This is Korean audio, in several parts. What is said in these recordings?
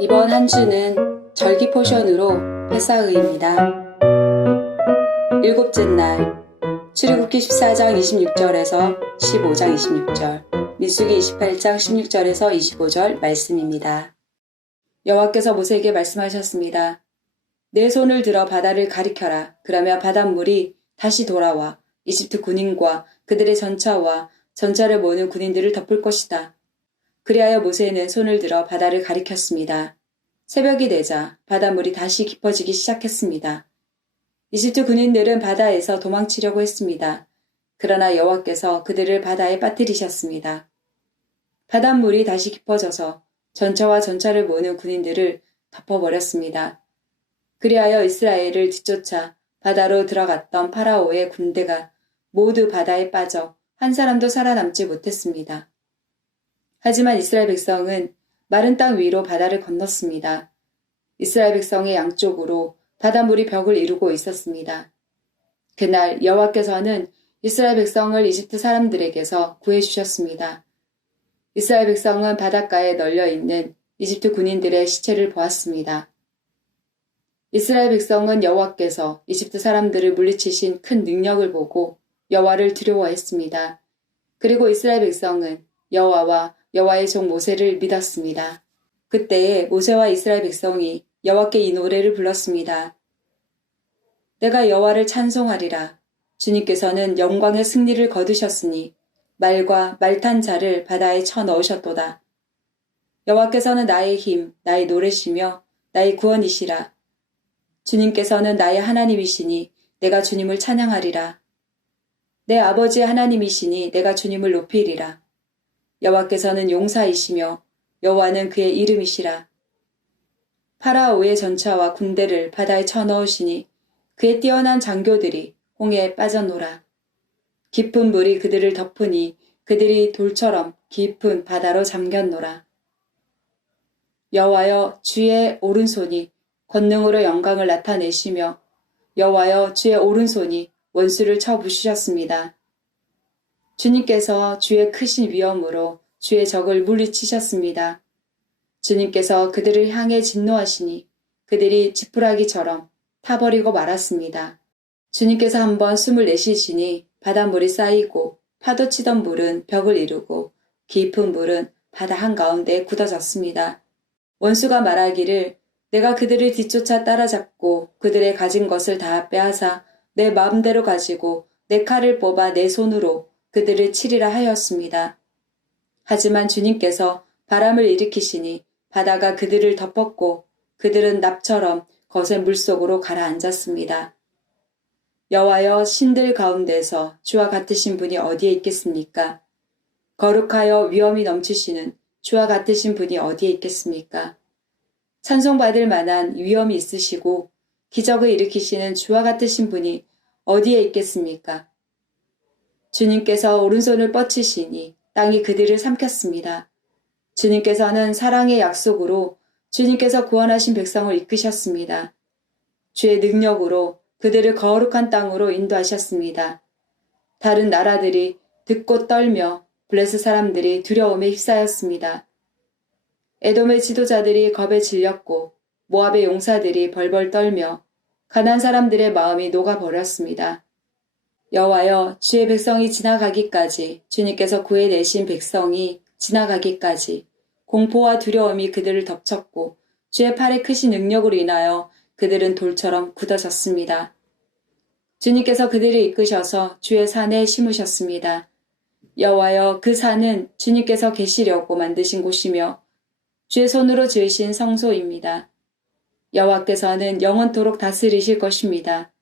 이번 한 주는 절기 포션으로 패사의입니다. 일곱째 날 출애굽기 14장 26절에서 15장 26절, 민수기 28장 16절에서 25절 말씀입니다. 여호와께서 모세에게 말씀하셨습니다. 내 손을 들어 바다를 가리켜라. 그러면 바닷물이 다시 돌아와 이집트 군인과 그들의 전차와 전차를 모으는 군인들을 덮을 것이다. 그리하여 모세는 손을 들어 바다를 가리켰습니다. 새벽이 되자 바닷물이 다시 깊어지기 시작했습니다. 이집트 군인들은 바다에서 도망치려고 했습니다. 그러나 여호와께서 그들을 바다에 빠뜨리셨습니다. 바닷물이 다시 깊어져서 전차와 전차를 모으는 군인들을 덮어버렸습니다. 그리하여 이스라엘을 뒤쫓아 바다로 들어갔던 파라오의 군대가 모두 바다에 빠져 한 사람도 살아남지 못했습니다. 하지만 이스라엘 백성은 마른 땅 위로 바다를 건넜습니다. 이스라엘 백성의 양쪽으로 바닷물이 벽을 이루고 있었습니다. 그날 여호와께서는 이스라엘 백성을 이집트 사람들에게서 구해주셨습니다. 이스라엘 백성은 바닷가에 널려있는 이집트 군인들의 시체를 보았습니다. 이스라엘 백성은 여호와께서 이집트 사람들을 물리치신 큰 능력을 보고 여호와를 두려워했습니다. 그리고 이스라엘 백성은 여호와와 여호와의 종 모세를 믿었습니다. 그때에 모세와 이스라엘 백성이 여호와께 이 노래를 불렀습니다. 내가 여호와를 찬송하리라. 주님께서는 영광의 승리를 거두셨으니 말과 말 탄 자를 바다에 쳐 넣으셨도다. 여호와께서는 나의 힘, 나의 노래시며 나의 구원이시라. 주님께서는 나의 하나님이시니 내가 주님을 찬양하리라. 내 아버지의 하나님이시니 내가 주님을 높이리라. 여호와께서는 용사이시며 여호와는 그의 이름이시라. 파라오의 전차와 군대를 바다에 쳐넣으시니 그의 뛰어난 장교들이 홍해에 빠져노라. 깊은 물이 그들을 덮으니 그들이 돌처럼 깊은 바다로 잠겼노라. 여호와여, 주의 오른손이 권능으로 영광을 나타내시며 여호와여, 주의 오른손이 원수를 쳐 부수셨습니다. 주님께서 주의 크신 위엄으로 주의 적을 물리치셨습니다. 주님께서 그들을 향해 진노하시니 그들이 지푸라기처럼 타버리고 말았습니다. 주님께서 한번 숨을 내쉬시니 바닷물이 쌓이고 파도치던 물은 벽을 이루고 깊은 물은 바다 한가운데에 굳어졌습니다. 원수가 말하기를 내가 그들을 뒤쫓아 따라잡고 그들의 가진 것을 다 빼앗아 내 마음대로 가지고 내 칼을 뽑아 내 손으로 그들을 치리라 하였습니다. 하지만 주님께서 바람을 일으키시니 바다가 그들을 덮었고 그들은 납처럼 거센 물속으로 가라앉았습니다. 여호와여, 신들 가운데서 주와 같으신 분이 어디에 있겠습니까? 거룩하여 위엄이 넘치시는 주와 같으신 분이 어디에 있겠습니까? 찬송받을 만한 위엄이 있으시고 기적을 일으키시는 주와 같으신 분이 어디에 있겠습니까? 주님께서 오른손을 뻗치시니 땅이 그들을 삼켰습니다. 주님께서는 사랑의 약속으로 주님께서 구원하신 백성을 이끄셨습니다. 주의 능력으로 그들을 거룩한 땅으로 인도하셨습니다. 다른 나라들이 듣고 떨며 블레셋 사람들이 두려움에 휩싸였습니다. 에돔의 지도자들이 겁에 질렸고 모압의 용사들이 벌벌 떨며 가나안 사람들의 마음이 녹아버렸습니다. 여호와여, 주의 백성이 지나가기까지, 주님께서 구해내신 백성이 지나가기까지 공포와 두려움이 그들을 덮쳤고 주의 팔의 크신 능력으로 인하여 그들은 돌처럼 굳어졌습니다. 주님께서 그들을 이끄셔서 주의 산에 심으셨습니다. 여호와여, 그 산은 주님께서 계시려고 만드신 곳이며 주의 손으로 지으신 성소입니다. 여호와께서는 영원토록 다스리실 것입니다.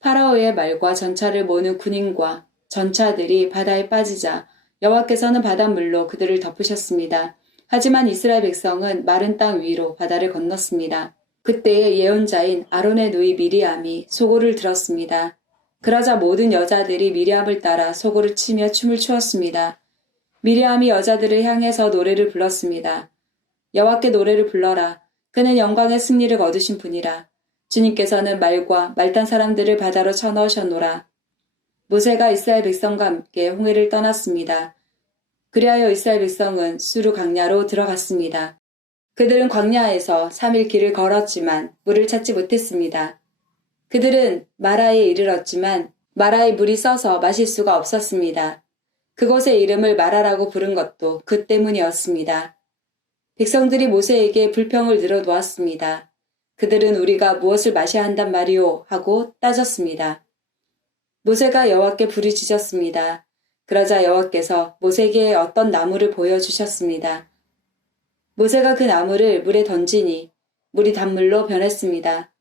파라오의 말과 전차를 모는 군인과 전차들이 바다에 빠지자 여호와께서는 바닷물로 그들을 덮으셨습니다. 하지만 이스라엘 백성은 마른 땅 위로 바다를 건넜습니다. 그때의 예언자인 아론의 누이 미리암이 소고를 들었습니다. 그러자 모든 여자들이 미리암을 따라 소고를 치며 춤을 추었습니다. 미리암이 여자들을 향해서 노래를 불렀습니다. 여호와께 노래를 불러라. 그는 영광의 승리를 거두신 분이라. 주님께서는 말과 말단 사람들을 바다로 쳐넣으셨노라. 모세가 이스라엘 백성과 함께 홍해를 떠났습니다. 그리하여 이스라엘 백성은 수르 강야로 들어갔습니다. 그들은 광야에서 3일 길을 걸었지만 물을 찾지 못했습니다. 그들은 마라에 이르렀지만 마라의 물이 써서 마실 수가 없었습니다. 그곳의 이름을 마라라고 부른 것도 그 때문이었습니다. 백성들이 모세에게 불평을 늘어놓았습니다. 그들은 우리가 무엇을 마셔야 한단 말이오 하고 따졌습니다. 모세가 여호와께 부르짖었습니다. 그러자 여호와께서 모세에게 어떤 나무를 보여주셨습니다. 모세가 그 나무를 물에 던지니 물이 단물로 변했습니다.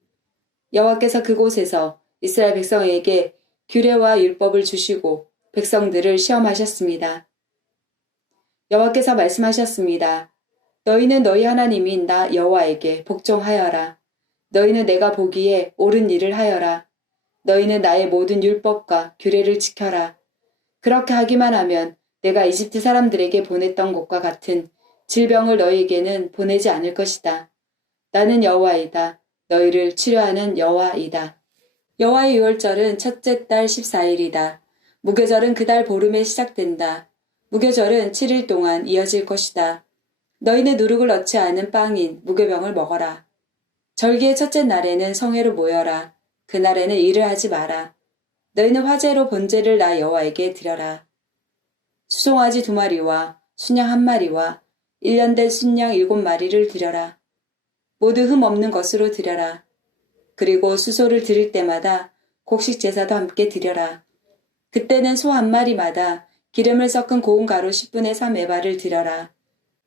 여호와께서 그곳에서 이스라엘 백성에게 규례와 율법을 주시고 백성들을 시험하셨습니다. 여호와께서 말씀하셨습니다. 너희는 너희 하나님인 나 여호와에게 복종하여라. 너희는 내가 보기에 옳은 일을 하여라. 너희는 나의 모든 율법과 규례를 지켜라. 그렇게 하기만 하면 내가 이집트 사람들에게 보냈던 것과 같은 질병을 너희에게는 보내지 않을 것이다. 나는 여호와이다. 너희를 치료하는 여호와이다. 여호와의 유월절은 첫째 달 14일이다. 무교절은 그 달 보름에 시작된다. 무교절은 7일 동안 이어질 것이다. 너희는 누룩을 넣지 않은 빵인 무교병을 먹어라. 절기의 첫째 날에는 성회로 모여라. 그날에는 일을 하지 마라. 너희는 화제로 번제를 나 여호와에게 드려라. 수송아지 2마리와 순양 1마리와 1년 된 순양 7마리를 드려라. 모두 흠 없는 것으로 드려라. 그리고 수소를 드릴 때마다 곡식 제사도 함께 드려라. 그때는 소 1마리마다 기름을 섞은 고운 가루 10분의 3 에바를 드려라.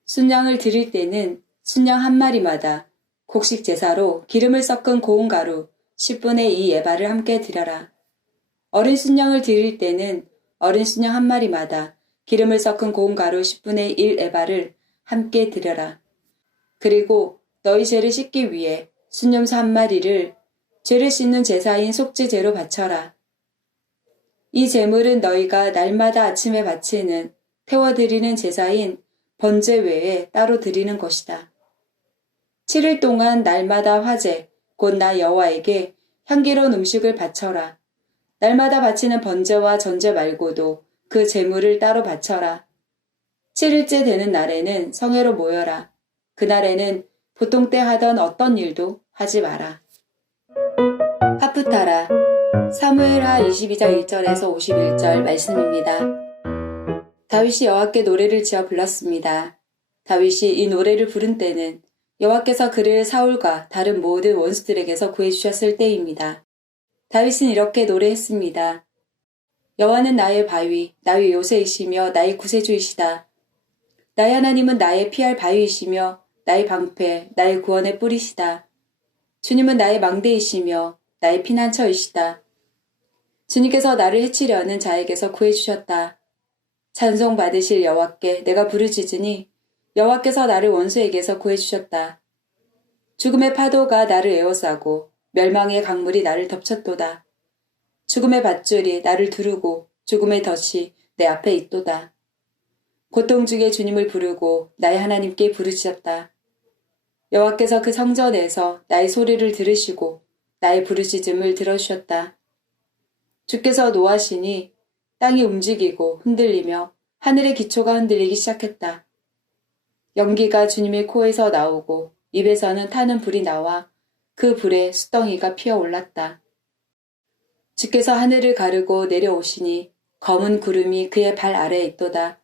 순양을 드릴 때는 순양 1마리마다 곡식 제사로 기름을 섞은 고운 가루 10분의 2 에바를 함께 드려라. 어린 순양을 드릴 때는 어린 순양 1마리마다 기름을 섞은 고운 가루 10분의 1 에바를 함께 드려라. 그리고 너희 죄를 씻기 위해 순염소 1마리를 죄를 씻는 제사인 속죄제로 바쳐라. 이 제물은 너희가 날마다 아침에 바치는 태워드리는 제사인 번제 외에 따로 드리는 것이다. 7일 동안 날마다 화제, 곧 나 여호와에게 향기로운 음식을 바쳐라. 날마다 바치는 번제와 전제 말고도 그 제물을 따로 바쳐라. 7일째 되는 날에는 성회로 모여라. 그날에는 보통 때 하던 어떤 일도 하지 마라. 하프타라 사무엘하 22장 1절에서 51절 말씀입니다. 다윗이 여호와께 노래를 지어 불렀습니다. 다윗이 이 노래를 부른 때는 여호와께서 그를 사울과 다른 모든 원수들에게서 구해주셨을 때입니다. 다윗은 이렇게 노래했습니다. 여호와는 나의 바위, 나의 요새이시며 나의 구세주이시다. 나의 하나님은 나의 피할 바위이시며 나의 방패, 나의 구원의 뿌리시다. 주님은 나의 망대이시며 나의 피난처이시다. 주님께서 나를 해치려는 자에게서 구해주셨다. 찬송 받으실 여호와께 내가 부르짖으니 여호와께서 나를 원수에게서 구해주셨다. 죽음의 파도가 나를 에워싸고 멸망의 강물이 나를 덮쳤도다. 죽음의 밧줄이 나를 두르고 죽음의 덫이 내 앞에 있도다. 고통 중에 주님을 부르고 나의 하나님께 부르짖었다. 여호와께서 그 성전에서 나의 소리를 들으시고 나의 부르짖음을 들어주셨다. 주께서 노하시니 땅이 움직이고 흔들리며 하늘의 기초가 흔들리기 시작했다. 연기가 주님의 코에서 나오고 입에서는 타는 불이 나와 그 불에 수덩이가 피어올랐다. 주께서 하늘을 가르고 내려오시니 검은 구름이 그의 발 아래에 있도다.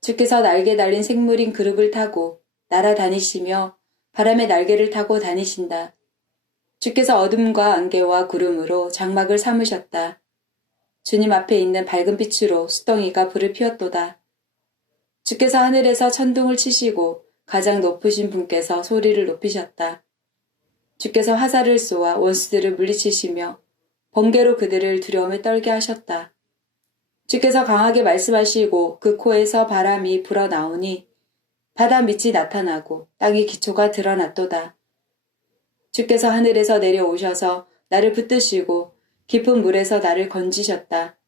주께서 날개 달린 생물인 그룹을 타고 날아다니시며 바람의 날개를 타고 다니신다. 주께서 어둠과 안개와 구름으로 장막을 삼으셨다. 주님 앞에 있는 밝은 빛으로 수덩이가 불을 피웠도다. 주께서 하늘에서 천둥을 치시고 가장 높으신 분께서 소리를 높이셨다. 주께서 화살을 쏘아 원수들을 물리치시며 번개로 그들을 두려움에 떨게 하셨다. 주께서 강하게 말씀하시고 그 코에서 바람이 불어나오니 바다 밑이 나타나고 땅의 기초가 드러났도다. 주께서 하늘에서 내려오셔서 나를 붙드시고 깊은 물에서 나를 건지셨다.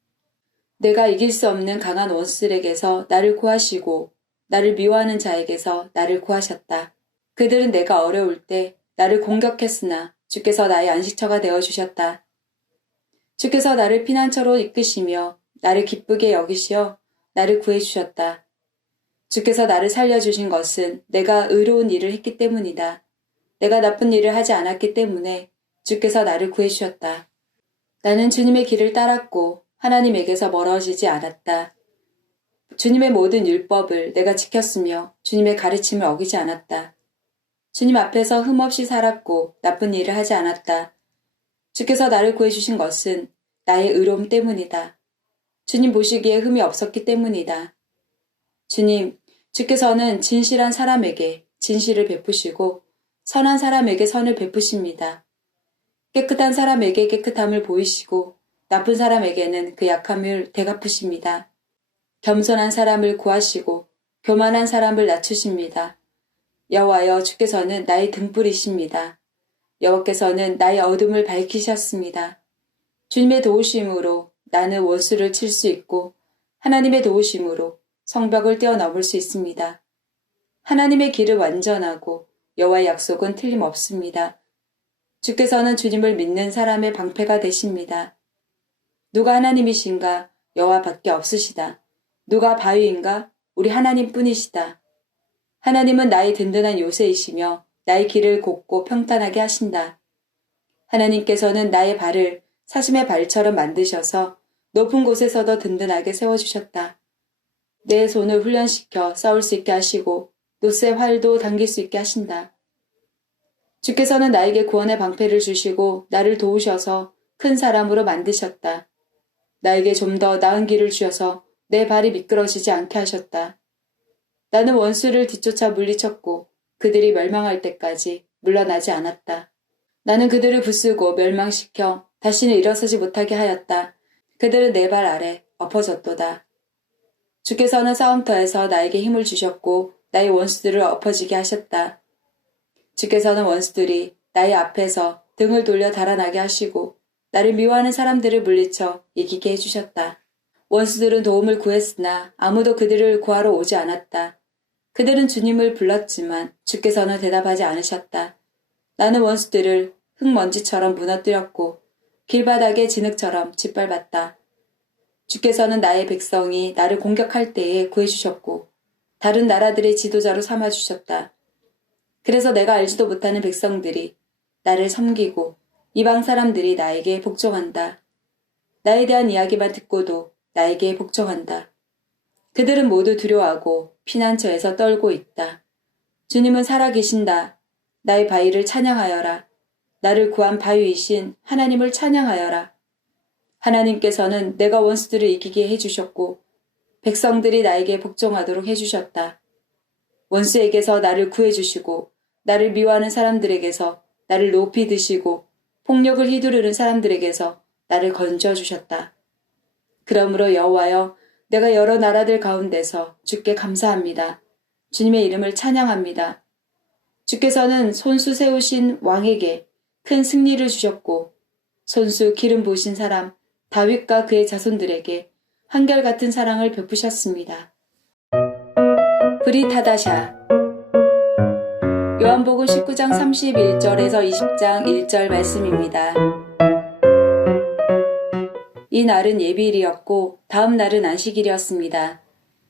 내가 이길 수 없는 강한 원수들에게서 나를 구하시고 나를 미워하는 자에게서 나를 구하셨다. 그들은 내가 어려울 때 나를 공격했으나 주께서 나의 안식처가 되어주셨다. 주께서 나를 피난처로 이끄시며 나를 기쁘게 여기시어 나를 구해주셨다. 주께서 나를 살려주신 것은 내가 의로운 일을 했기 때문이다. 내가 나쁜 일을 하지 않았기 때문에 주께서 나를 구해주셨다. 나는 주님의 길을 따랐고 하나님에게서 멀어지지 않았다. 주님의 모든 율법을 내가 지켰으며 주님의 가르침을 어기지 않았다. 주님 앞에서 흠없이 살았고 나쁜 일을 하지 않았다. 주께서 나를 구해주신 것은 나의 의로움 때문이다. 주님 보시기에 흠이 없었기 때문이다. 주께서는 진실한 사람에게 진실을 베푸시고 선한 사람에게 선을 베푸십니다. 깨끗한 사람에게 깨끗함을 보이시고 나쁜 사람에게는 그 약함을 되갚으십니다. 겸손한 사람을 구하시고 교만한 사람을 낮추십니다. 여호와여, 주께서는 나의 등불이십니다. 여호와께서는 나의 어둠을 밝히셨습니다. 주님의 도우심으로 나는 원수를 칠 수 있고 하나님의 도우심으로 성벽을 뛰어넘을 수 있습니다. 하나님의 길은 완전하고 여호와의 약속은 틀림없습니다. 주께서는 주님을 믿는 사람의 방패가 되십니다. 누가 하나님이신가? 여호와밖에 없으시다. 누가 바위인가? 우리 하나님뿐이시다. 하나님은 나의 든든한 요새이시며 나의 길을 곱고 평탄하게 하신다. 하나님께서는 나의 발을 사슴의 발처럼 만드셔서 높은 곳에서도 든든하게 세워주셨다. 내 손을 훈련시켜 싸울 수 있게 하시고 노새 활도 당길 수 있게 하신다. 주께서는 나에게 구원의 방패를 주시고 나를 도우셔서 큰 사람으로 만드셨다. 나에게 좀 더 나은 길을 주셔서 내 발이 미끄러지지 않게 하셨다. 나는 원수를 뒤쫓아 물리쳤고 그들이 멸망할 때까지 물러나지 않았다. 나는 그들을 부수고 멸망시켜 다시는 일어서지 못하게 하였다. 그들은 내 발 아래 엎어졌도다. 주께서는 싸움터에서 나에게 힘을 주셨고 나의 원수들을 엎어지게 하셨다. 주께서는 원수들이 나의 앞에서 등을 돌려 달아나게 하시고 나를 미워하는 사람들을 물리쳐 이기게 해주셨다. 원수들은 도움을 구했으나 아무도 그들을 구하러 오지 않았다. 그들은 주님을 불렀지만 주께서는 대답하지 않으셨다. 나는 원수들을 흙먼지처럼 무너뜨렸고 길바닥의 진흙처럼 짓밟았다. 주께서는 나의 백성이 나를 공격할 때에 구해주셨고 다른 나라들의 지도자로 삼아주셨다. 그래서 내가 알지도 못하는 백성들이 나를 섬기고 이방 사람들이 나에게 복종한다. 나에 대한 이야기만 듣고도 나에게 복종한다. 그들은 모두 두려워하고 피난처에서 떨고 있다. 주님은 살아계신다. 나의 바위를 찬양하여라. 나를 구한 바위이신 하나님을 찬양하여라. 하나님께서는 내가 원수들을 이기게 해주셨고 백성들이 나에게 복종하도록 해주셨다. 원수에게서 나를 구해주시고 나를 미워하는 사람들에게서 나를 높이 드시고 폭력을 휘두르는 사람들에게서 나를 건져주셨다. 그러므로 여호와여, 내가 여러 나라들 가운데서 주께 감사합니다. 주님의 이름을 찬양합니다. 주께서는 손수 세우신 왕에게 큰 승리를 주셨고 손수 기름 부으신 사람 다윗과 그의 자손들에게 한결같은 사랑을 베푸셨습니다. 브릿하다샤 요한복음 19장 31절에서 20장 1절 말씀입니다. 이 날은 예비일이었고 다음 날은 안식일이었습니다.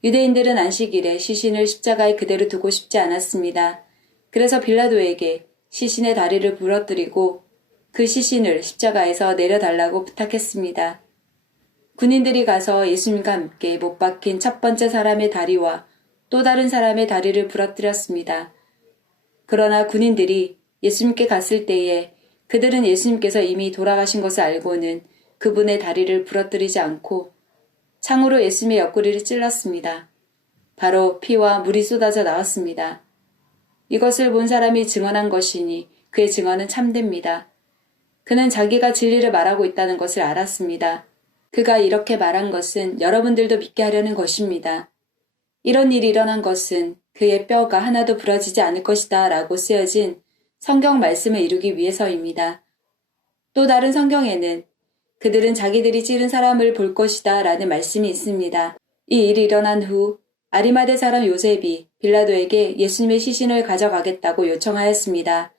유대인들은 안식일에 시신을 십자가에 그대로 두고 싶지 않았습니다. 그래서 빌라도에게 시신의 다리를 부러뜨리고 그 시신을 십자가에서 내려달라고 부탁했습니다. 군인들이 가서 예수님과 함께 못 박힌 첫 번째 사람의 다리와 또 다른 사람의 다리를 부러뜨렸습니다. 그러나 군인들이 예수님께 갔을 때에 그들은 예수님께서 이미 돌아가신 것을 알고는 그분의 다리를 부러뜨리지 않고 창으로 예수님의 옆구리를 찔렀습니다. 바로 피와 물이 쏟아져 나왔습니다. 이것을 본 사람이 증언한 것이니 그의 증언은 참됩니다. 그는 자기가 진리를 말하고 있다는 것을 알았습니다. 그가 이렇게 말한 것은 여러분들도 믿게 하려는 것입니다. 이런 일이 일어난 것은 그의 뼈가 하나도 부러지지 않을 것이다 라고 쓰여진 성경 말씀을 이루기 위해서입니다. 또 다른 성경에는 그들은 자기들이 찌른 사람을 볼 것이다 라는 말씀이 있습니다. 이 일이 일어난 후 아리마대 사람 요셉이 빌라도에게 예수님의 시신을 가져가겠다고 요청하였습니다.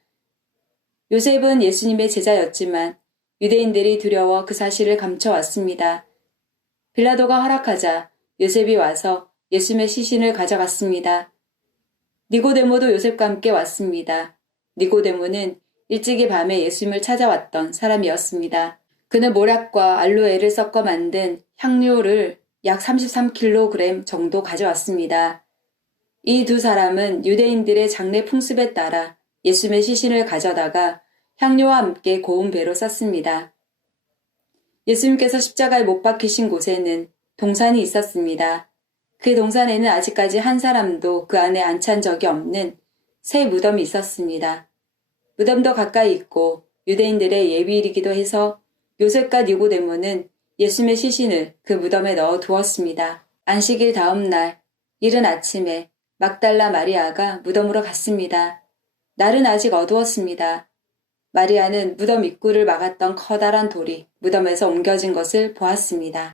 요셉은 예수님의 제자였지만 유대인들이 두려워 그 사실을 감춰왔습니다. 빌라도가 허락하자 요셉이 와서 예수님의 시신을 가져갔습니다. 니고데모도 요셉과 함께 왔습니다. 니고데모는 일찍이 밤에 예수님을 찾아왔던 사람이었습니다. 그는 모략과 알로에를 섞어 만든 향료를 약 33kg 정도 가져왔습니다. 이 두 사람은 유대인들의 장례 풍습에 따라 예수님의 시신을 가져다가 향료와 함께 고운 배로 쌌습니다. 예수님께서 십자가에 못 박히신 곳에는 동산이 있었습니다. 그 동산에는 아직까지 한 사람도 그 안에 안 찬 적이 없는 새 무덤이 있었습니다. 무덤도 가까이 있고 유대인들의 예비일이기도 해서 요셉과 니고데모는 예수님의 시신을 그 무덤에 넣어 두었습니다. 안식일 다음 날 이른 아침에 막달라 마리아가 무덤으로 갔습니다. 날은 아직 어두웠습니다. 마리아는 무덤 입구를 막았던 커다란 돌이 무덤에서 옮겨진 것을 보았습니다.